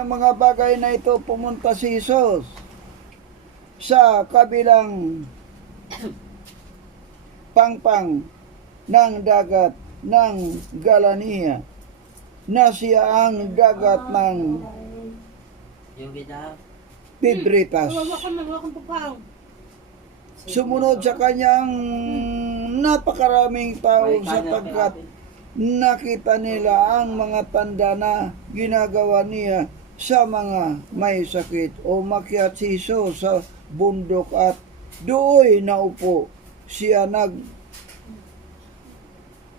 Mga bagay na ito, pumunta si Jesus sa kabilang pangpang ng dagat ng Galania, na siya ang dagat ng Pibritas. Sumunod sa kanyang napakaraming tao sapagkat nakita nila ang mga tanda na ginagawa niya sa mga may sakit. Umakyat si Jesus sa bundok at doon naupo siya na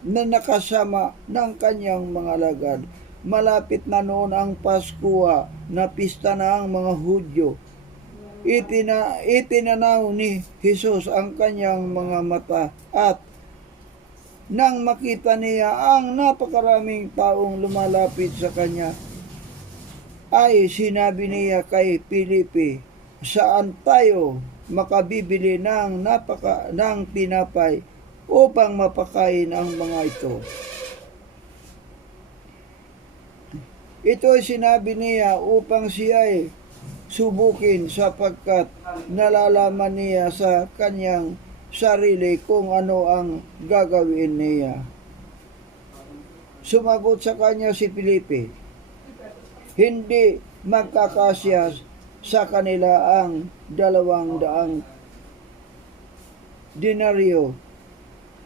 nakasama ng kanyang mga alagad. Malapit na noon ang Paskwa na pista na ang mga Hudyo. Itinanaw ni Jesus ang kanyang mga mata at nang makita niya ang napakaraming taong lumalapit sa kanya, ay sinabi niya kay Felipe, saan tayo makabibili ng tinapay upang mapakain ang mga ito? Ito ay sinabi niya upang siya ay subukin sapagkat nalalaman niya sa kanyang sarili kung ano ang gagawin niya. Sumagot sa kanya si Felipe, hindi magkakasya sa kanila ang 200 denaryo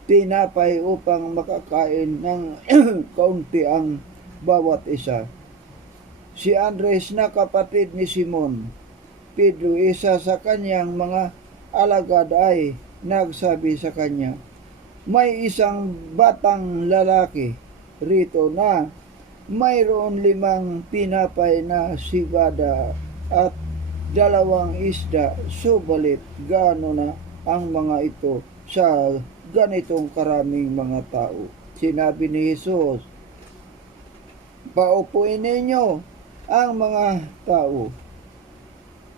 tinapay upang makakain ng kaunti ang bawat isa. Si Andres na kapatid ni Simon Pedro, isa sa kanyang mga alagad, ay nagsabi sa kanya, may isang batang lalaki rito na mayroon 5 tinapay na sibada at 2 isda, subalit gaano na ang mga ito sa ganitong karaming mga tao? Sinabi ni Jesus, paupuin ninyo ang mga tao.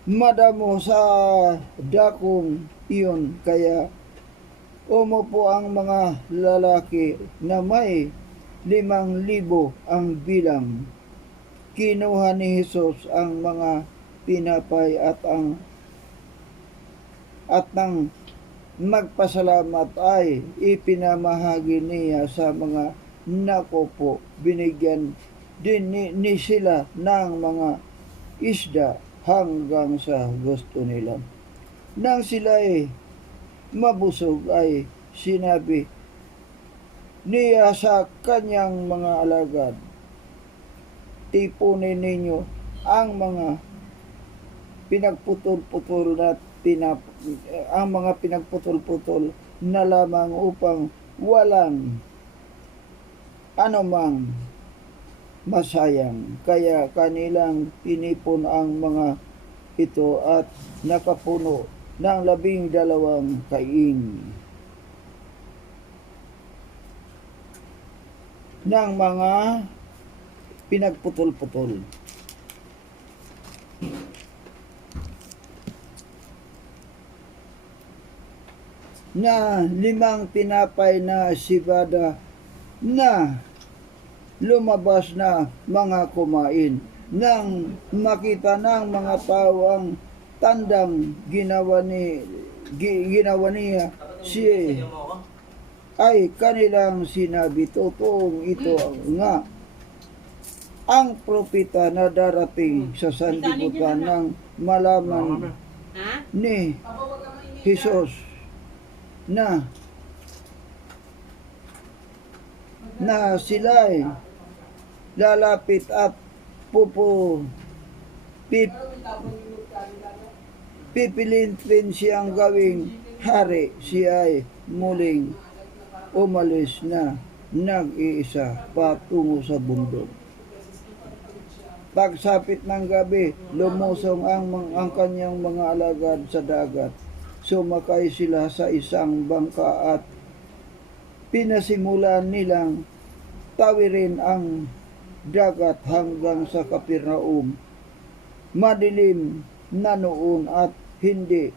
Madamo sa dakong iyon, kaya umupo ang mga lalaki na may 5,000 ang bilang. Kinuha ni Jesus ang mga tinapay at nang magpasalamat ay ipinamahagi niya sa mga nakupo. Binigyan din ni sila ng mga isda hanggang sa gusto nila. Nang sila ay mabusog, ay sinabi niya sa kanyang mga alagad, tipunin ninyo ang mga pinagputol-putol na lamang upang walang anumang masayang. Kaya kanilang tinipon ang mga ito at nakapuno ng 12 kaing ng mga pinagputol-putol. Na 5 tinapay na sibada na lumabas na mga kumain. Nang makita ng mga tao ang tandang ginawa niya, ay kanilang sinabi, totoong ito nga ang propeta na darating sa sanlibutan. Nang malaman ni Jesus na sila ay lalapit at pipilitin siyang gawing hari, siya ay muling umalis na nag-iisa patungo sa bundok. Pagsapit ng gabi, lumusong ang kanyang mga alagad sa dagat. Sumakay sila sa isang bangka at pinasimulan nilang tawirin ang dagat hanggang sa Capernaum. Madilim na noon at hindi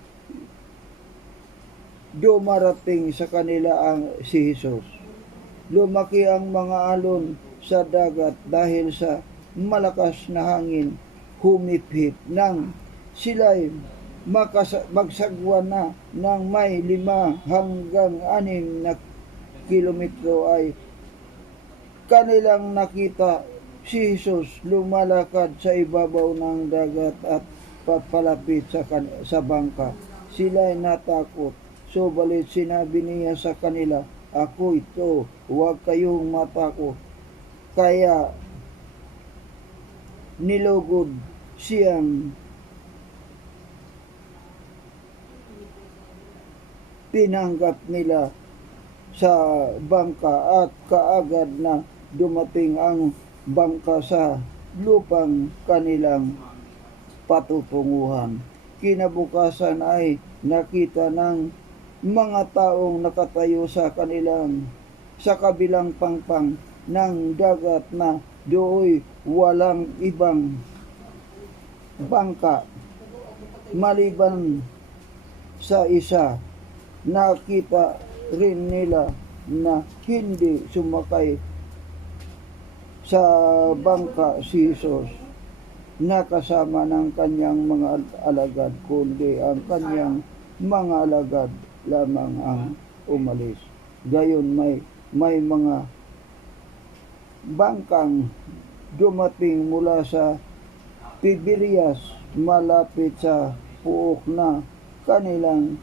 dumarating sa kanila si Jesus. Lumaki ang mga alon sa dagat dahil sa malakas na hangin humip-hip nang sila'y magsagwa na ng may 5 hanggang 6 na kilometro ay kanilang nakita si Jesus lumalakad sa ibabaw ng dagat at papalapit sa bangka. Sila'y natakot, subalit sinabi niya sa kanila, "Ako ito, huwag kayong matakot." Kaya nilugod siyang tinanggap nila sa bangka at kaagad na dumating ang bangka sa lupang kanilang patutunguhan. Kinabukasan ay nakita ng mga taong nakatayo sa kabilang pangpang ng dagat na dooy walang ibang bangka maliban sa isa. Nakita rin nila na hindi sumakay sa bangka si Jesus na kasama ng kanyang mga alagad, kundi ang kanyang mga alagad lamang ang umalis. Gayon may mga bangkang dumating mula sa Tiberias malapit sa puok na kanilang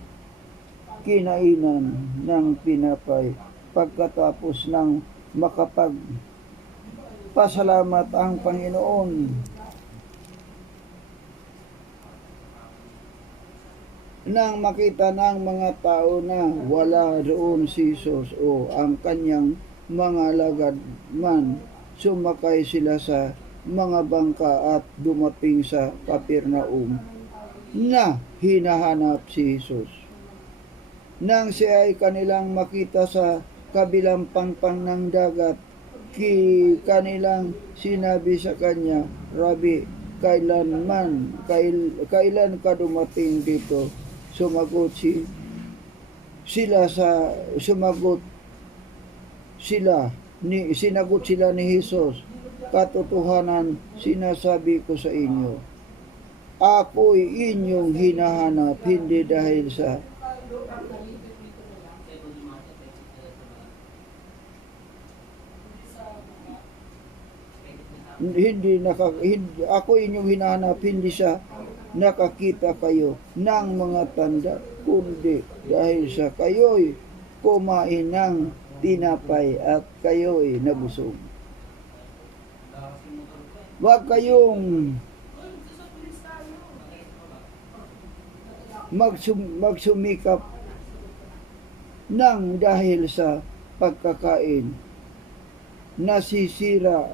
kinainan ng tinapay. Pagkatapos ng makapagpasalamat ang Panginoon, nang makita ng mga tao na wala roon si Jesus o ang kanyang mga alagad man, sumakay sila sa mga bangka at dumating sa Capernaum na hinahanap si Jesus. Nang siya ay kanilang makita sa kabilang pangpang ng dagat, kanilang sinabi sa kanya, "Rabi, kailan ka dumating dito?" Sumagot sila ni Jesus, "Katotohanan sinasabi ko sa inyo, ako'y inyong hinahanap, hindi dahil sa ako inyong hinahanap, hindi sa nakakita kayo ng mga tanda, kundi dahil sa kayo'y kumain ng tinapay at kayo'y nabusog. Huwag kayong magsumikap ng dahil sa pagkakain, nasisira,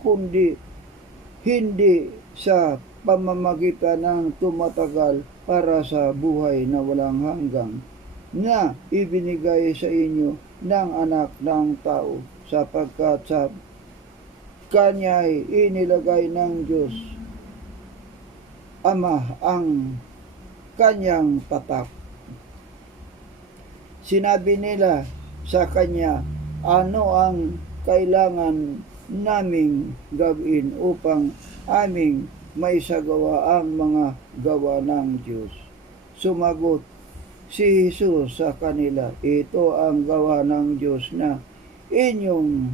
kundi hindi sa pamamagitan ng tumatagal para sa buhay na walang hanggang na ibinigay sa inyo ng Anak ng Tao, sapagkat sa Kanya'y inilagay ng Diyos Ama ang Kanyang tatak. Sinabi nila sa Kanya, "Ano ang kailangan naming gawin upang aming maisagawa ang mga gawa ng Diyos?" Sumagot si Jesus sa kanila, "Ito ang gawa ng Diyos, na inyong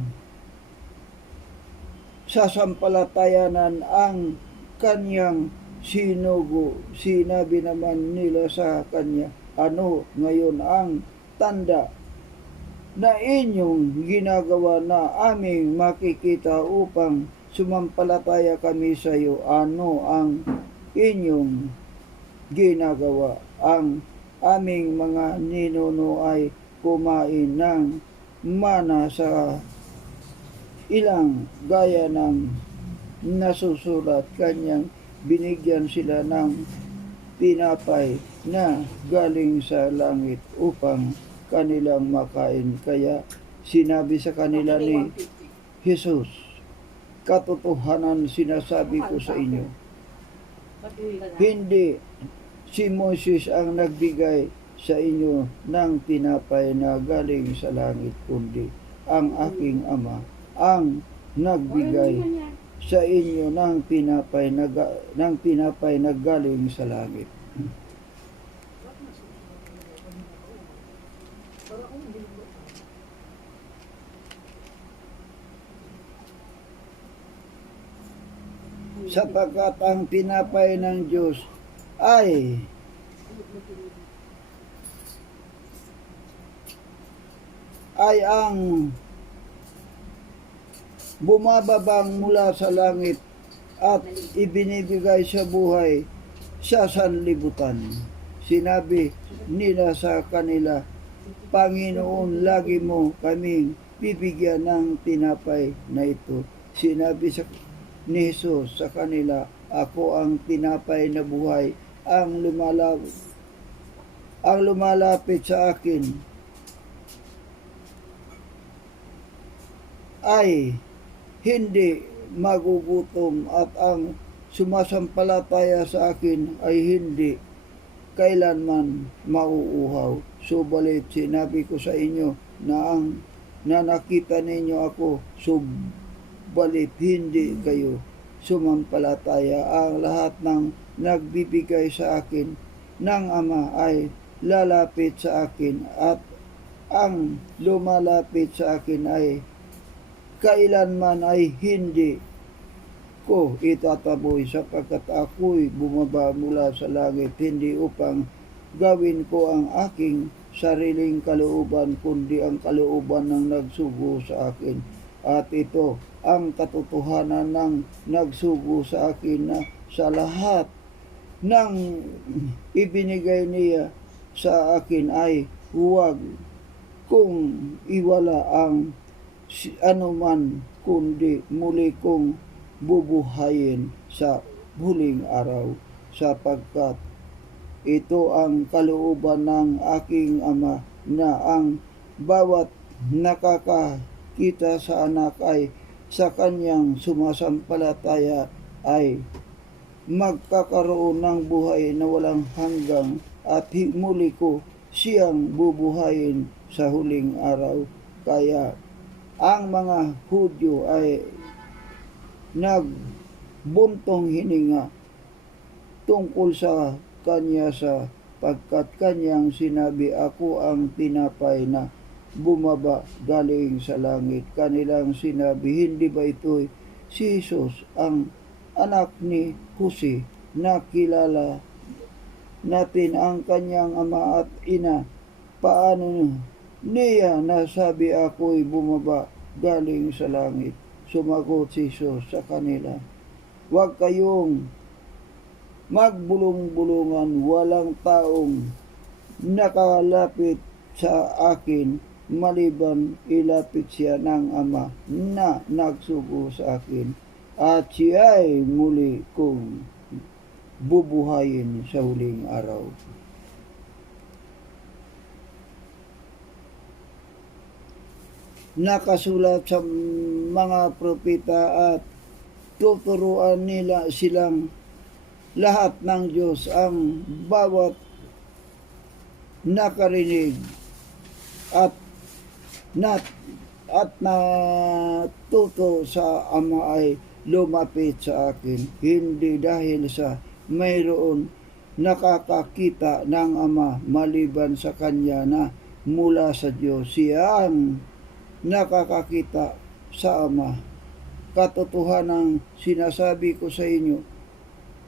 sasampalatayanan ang Kanyang sinugo." Sinabi naman nila sa Kanya, "Ano ngayon ang tanda na inyong ginagawa na aming makikita upang sumampalataya kami sa iyo? Ano ang inyong ginagawa? Ang aming mga ninuno ay kumain ng mana sa ilang gaya ng nasusulat, kanyang binigyan sila ng tinapay na galing sa langit upang kanilang makain." Kaya sinabi sa kanila ni Jesus, "Katotohanan sinasabi ko sa inyo, hindi si Moses ang nagbigay sa inyo ng tinapay na galing sa langit, kundi ang aking Ama ang nagbigay sa inyo ng pinapay na galing sa langit. Sapagkat ang pinapay ng Diyos ay ang bumababang mula sa langit at ibinibigay sa buhay sa sanlibutan. Sinabi nila sa kanila, Panginoon, lagi mo kaming bibigyan ng tinapay na ito. Sinabi ni Jesus sa kanila, ako ang tinapay na buhay, ang lumalapit sa akin ay hindi magugutom at ang sumasampalataya sa akin ay hindi kailanman mauuhaw. Subalit sinabi ko sa inyo na nakita ninyo ako, subalit hindi kayo sumampalataya. Ang lahat ng nagbibigay sa akin ng Ama ay lalapit sa akin at ang lumalapit sa akin ay kailanman ay hindi ko itataboy, sapagkat ako'y bumaba mula sa langit hindi upang gawin ko ang aking sariling kalooban, kundi ang kalooban ng nagsugo sa akin. At ito ang katotohanan ng nagsugo sa akin, na sa lahat ng ibinigay niya sa akin ay huwag kong iwala ang anuman, kundi muli kong bubuhayin sa huling araw, sapagkat ito ang kalooban ng aking Ama, na ang bawat nakakakita sa anak ay sa kanyang sumasampalataya ay magkakaroon ng buhay na walang hanggang, at muli ko siyang bubuhayin sa huling araw. Kaya ang mga Hudyo ay nagbuntong hininga tungkol sa kanya, sapagkat kanyang sinabi, ako ang tinapay na bumaba galing sa langit. Kanilang sinabi, hindi ba ito'y si Jesus, ang anak ni Jose, na kilala natin ang kanyang ama at ina? Paano niya nasabi ako'y bumaba galing sa langit? Sumagot si Jesus sa kanila, huwag kayong magbulong-bulungan, walang taong nakalapit sa akin maliban ilapit siya ng Ama na nagsugo sa akin, at siya'y muli kong bubuhayin sa huling araw. Nakasulat sa mga propeta at tuturuan nila silang lahat ng Diyos. Ang bawat nakarinig at natuto sa Ama ay lumapit sa akin, hindi dahil sa mayroon nakakakita ng Ama maliban sa Kanya na mula sa Diyos. Siya ang nakakakita sa Ama. Katotohanan sinasabi ko sa inyo,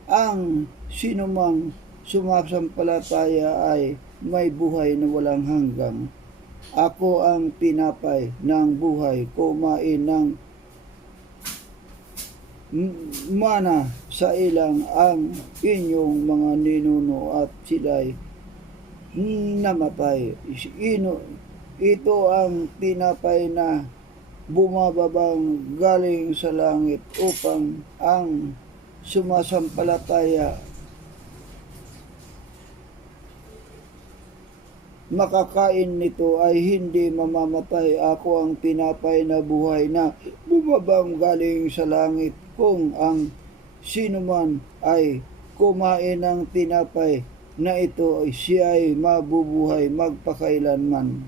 ang sinumang sumasampalataya ay may buhay na walang hanggang. Ako ang tinapay ng buhay. Kumain ng mana sa ilang ang inyong mga ninuno at sila'y namatay. Ito ang tinapay na bumababang galing sa langit, upang ang sumasampalataya makakain nito ay hindi mamamatay. Ako ang tinapay na buhay na bumabang galing sa langit. Kung ang sinuman ay kumain ng tinapay na ito, siya ay mabubuhay magpakailanman.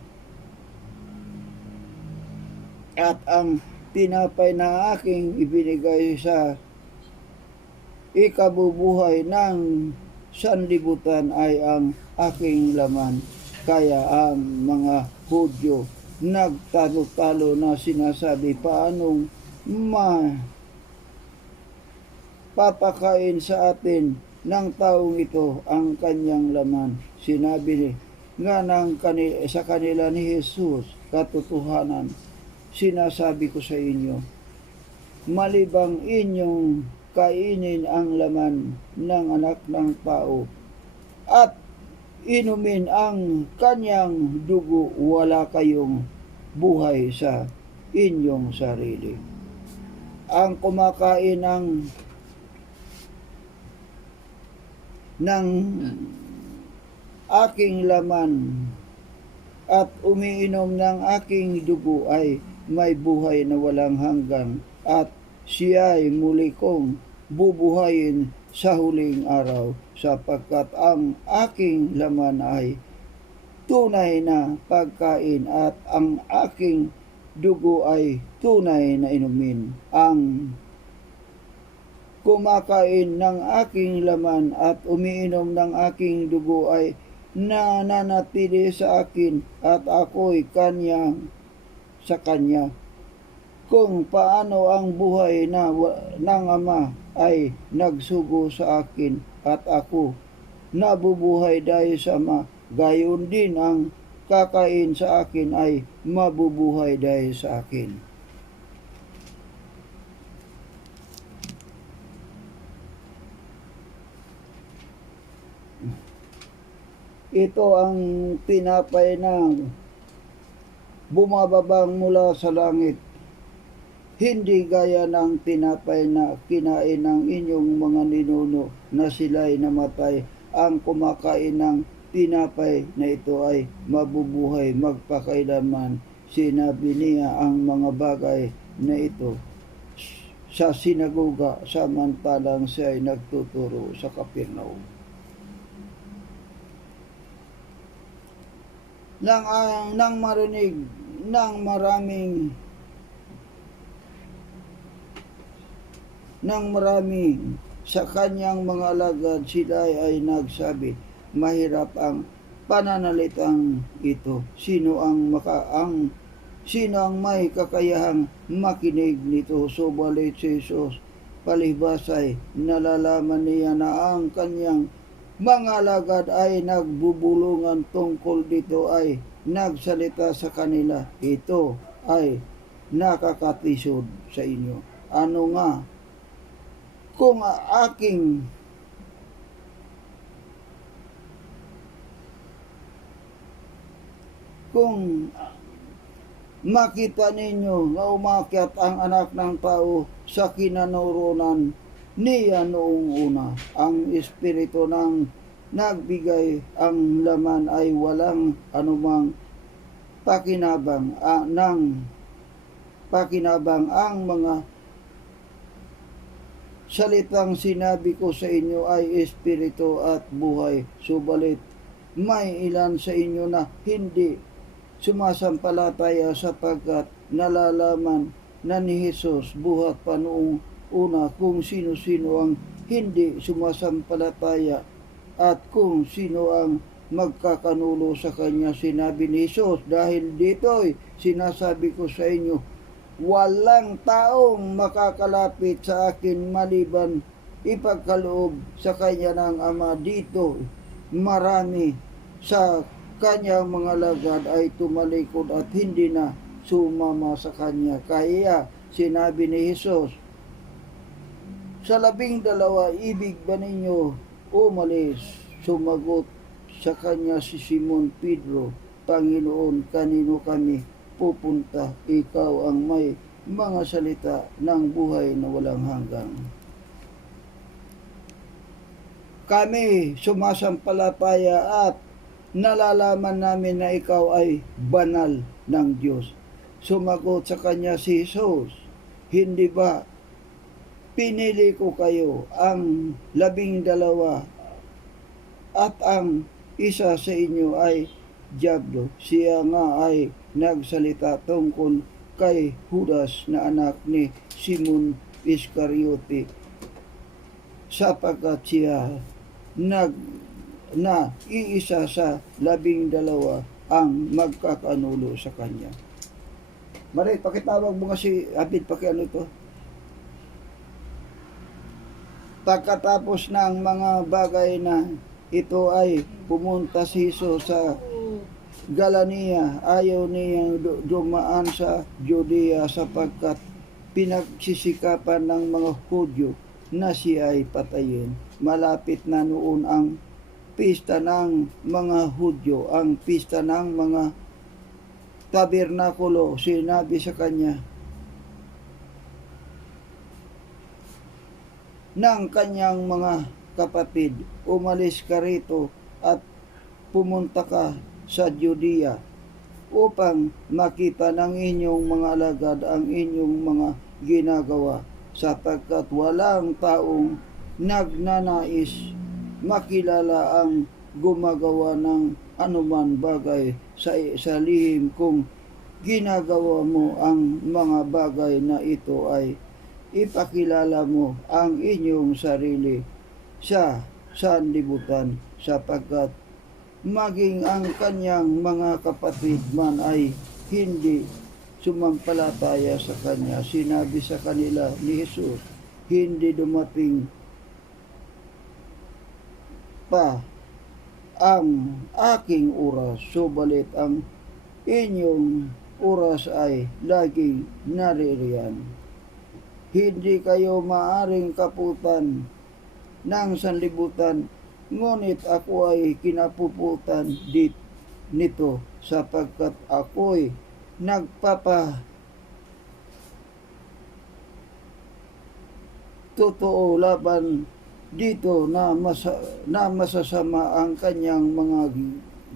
At ang tinapay na aking ibinigay sa ikabubuhay ng sanlibutan ay ang aking laman. Kaya ang mga Hudyo nagtalo-talo na sinasabi, paanong papakain sa atin ng taong ito ang kanyang laman. Sinabi nga sa kanila ni Jesus, katotohanan, sinasabi ko sa inyo, malibang inyong kainin ang laman ng anak ng tao at inumin ang kanyang dugo, wala kayong buhay sa inyong sarili. Ang kumakain ng aking laman at umiinom ng aking dugo ay may buhay na walang hanggan, at siya ay muli kong bubuhayin sa huling araw, sapagkat ang aking laman ay tunay na pagkain at ang aking dugo ay tunay na inumin. Ang kumakain ng aking laman at umiinom ng aking dugo ay nananatili sa akin at ako'y sa kanya. Kung paano ang buhay ng Ama ay nagsugo sa akin at ako nabubuhay dahil sa Ama, gayon din ang kakain sa akin ay mabubuhay dahil sa akin. Ito ang tinapay na bumababang mula sa langit, hindi gaya ng tinapay na kinain ng inyong mga ninuno na sila'y namatay. Ang kumakain ng tinapay na ito ay mabubuhay magpakailanman. Sinabi niya ang mga bagay na ito sa sinagoga samantalang siya ay nagtuturo sa Kapernaum. Nang marinig ng marami sa kanyang mga alagad, sila ay nagsabi, mahirap ang pananalitang ito. Sino ang may kakayahang makinig nito? Subalit si Jesus palibhas ay nalalaman niya na ang kanyang mga alagad ay nagbubulungan tungkol dito, ay nagsalita sa kanila, ito ay nakakatisod sa inyo. Ano nga kung makita ninyo na umakyat ang anak ng tao sa kinanurunan niya noong una, ang espiritu ng nagbigay ang laman ay walang anumang pakinabang ang mga salitang sinabi ko sa inyo ay espiritu at buhay. Subalit may ilan sa inyo na hindi sumasampalataya, sapagkat nalalaman na ni Jesus buhat pa noong una kung sino-sino ang hindi sumasampalataya at kung sino ang magkakanulo sa kanya. Sinabi ni Jesus, dahil dito'y sinasabi ko sa inyo, walang taong makakalapit sa akin maliban ipagkaloob sa kanya ng Ama. Dito marami sa kanyang mga lagad ay tumalikod at hindi na sumama sa kanya. Kaya sinabi ni Jesus sa 12, ibig ba ninyo umalis? Sumagot sa kanya si Simon Pedro, Panginoon, kanino kami pupunta? Ikaw ang may mga salita ng buhay na walang hanggan. Kami sumasampalataya at nalalaman namin na ikaw ay banal ng Diyos. Sumagot sa kanya si Jesus, hindi ba pinili ko kayo, ang 12, at ang isa sa inyo ay dyablo? Siya nga ay nagsalita tungkol kay Judas na anak ni Simon Iscariote, sapagkat siya na iisa sa 12 ang magkakanulo sa kanya. Mari, pakitawag mo nga si Abid, pakiano ito. Pagkatapos ng mga bagay na ito ay pumunta si Jesus sa Galania, ayaw niyang dumaan sa Judea sapagkat pinagsisikapan ng mga Hudyo na siya ay patayin. Malapit na noon ang pista ng mga Hudyo, ang pista ng mga tabernakulo. Sinabi sa kanya ng kanyang mga kapatid, umalis ka rito at pumunta ka sa Judea upang makita ng inyong mga alagad ang inyong mga ginagawa, sapagkat walang taong nagnanais makilala ang gumagawa ng anuman bagay sa lihim kung ginagawa mo ang mga bagay na ito ay ipakilala mo ang inyong sarili sa sanlibutan, sapagkat maging ang kanyang mga kapatid man ay hindi sumampalataya sa kanya. Sinabi sa kanila ni Jesus, hindi dumating pa ang aking oras, subalit ang inyong oras ay laging naririyan. Hindi kayo maaring kaputan ng sanlibutan, ngunit ako ay kinapuputan nito sapagkat ako'y totoo laban dito na masasama ang kanyang mga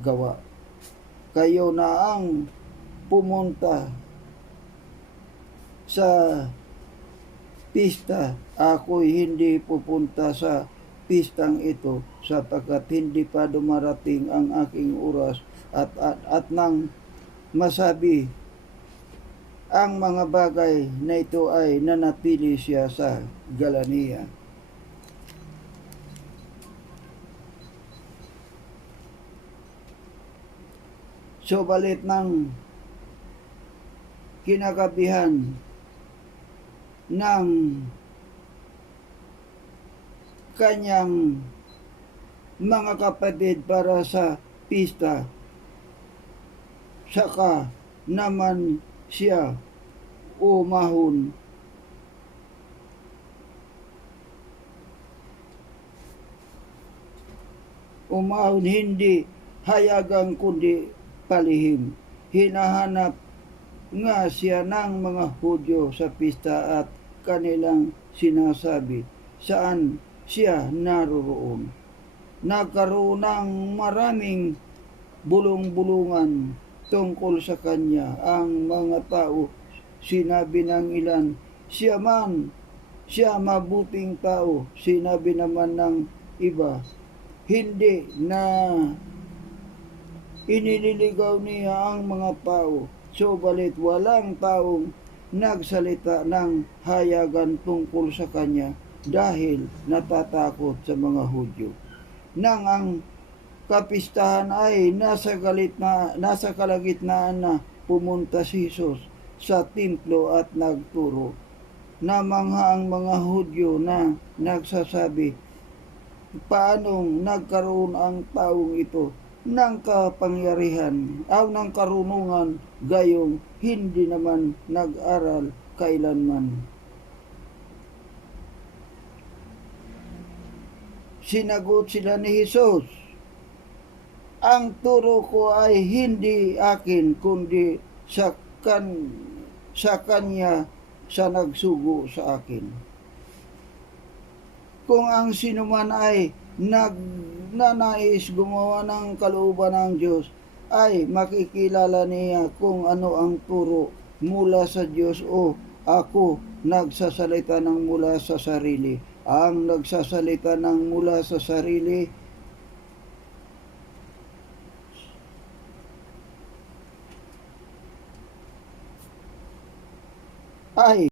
gawa. Kayo na ang pumunta sa pista, ako'y hindi pupunta sa pistang ito sapagkat hindi pa dumarating ang aking oras at nang masabi ang mga bagay na ito ay nanatili siya sa Galania. Subalit ng kinagabihan ng kanyang mga kapatid para sa pista, saka naman siya umahon hindi hayagang kundi palihim. Hinahanap nga siya ng mga Hudyo sa pista at kanilang sinasabi saan siya naroroon. Nagkaroon ng maraming bulong-bulungan tungkol sa kanya. Ang mga tao, sinabi ng ilan, siya mabuting tao. Sinabi naman ng iba, hindi, na inililigaw niya ang mga tao. Subalit walang taong nagsalita ng hayagan tungkol sa kanya dahil natatakot sa mga Hudyo. Nang ang kapistahan ay nasa kalagitnaan na, pumunta si Jesus sa templo at nagturo. Namangha ang mga Hudyo na nagsasabi, paanong nagkaroon ang taong ito ng kapangyarihan o ng karunungan, gayong hindi naman nag-aral kailanman. Sinagot sila ni Jesus, ang turo ko ay hindi akin, kundi sa kanya sa nagsugo sa akin. Kung ang sinuman ay nagnanais gumawa ng kalooban ng Diyos, ay makikilala niya kung ano ang turo mula sa Diyos o ako nagsasalita ng mula sa sarili. Ang nagsasalita ng mula sa sarili Hi!